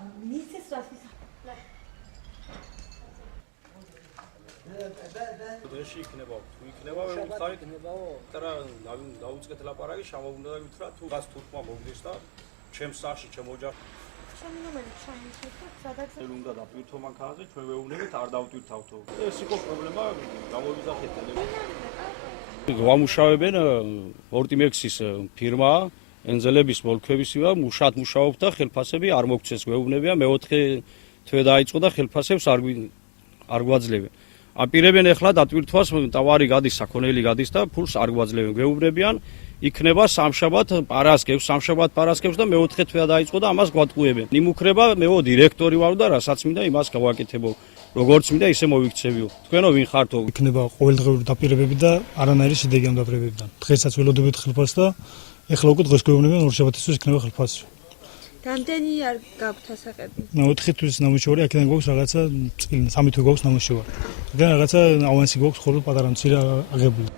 მისცეს რას დღეში იქნება, თუ იქნება, ვიხარით, და დაუწყეთ ლაპარაკი, შამო უნდა ვითხრა, თუ გას თურქმა მოგდეს და ჩემს სახში, ჩემ ოჯახში. ჩემი ნომერი ჩამისვით, სადაც უნდა დაპირთო მანქანაზე, ჩვენ ვეუბნებით, არ დავტვირთავთო. ეს იყო პრობლემა, გამოვიზახეთ ტელეფონი. ვამუშავებენ ორტიმექსის ფირმა, ენზელების მოლქვევისია, მუშად მუშაობ და ხელფასები არ მოგცეს, ვეუბნებია, მეოთხე თვე დაიწყო და ხელფასებს არ გვაძლევენ. აპირებენ ახლა დატვირთვას, ტავარი გადის, საქონელი გადის და ფულს არ გვაძლევენ. გვეუბნებიან, იქნება სამშაბათ პარასკევს და მეოთხე თვე დაიწყო და ამას გვატყუებენ. იმუქრება, მეო დირექტორი ვარ და რასაც მინდა იმას გავაკეთებო. როგორც მინდა ისე მოვიქცევიო. თქვენო ვინ ხართო? იქნება ყოველდღიური დაპირებები და არანაირი შედეგი ამ დაპირებებიდან. დღესაც ველოდებით ხელფასს და ეხლა უკვე დღეს გვეუბნებიან ორშაბათისთვის იქნება ხელფასი. რამდენი არ გაქვთ ასაკები? 4 თვის ნამუშევარი, აქედან გვაქვს რაღაცა წილი, 3 თვე გვაქვს ნამუშევარი. აქედან რაღაცა ავანსი გვაქვს, ხოლმე პატარა მცირე აღებული.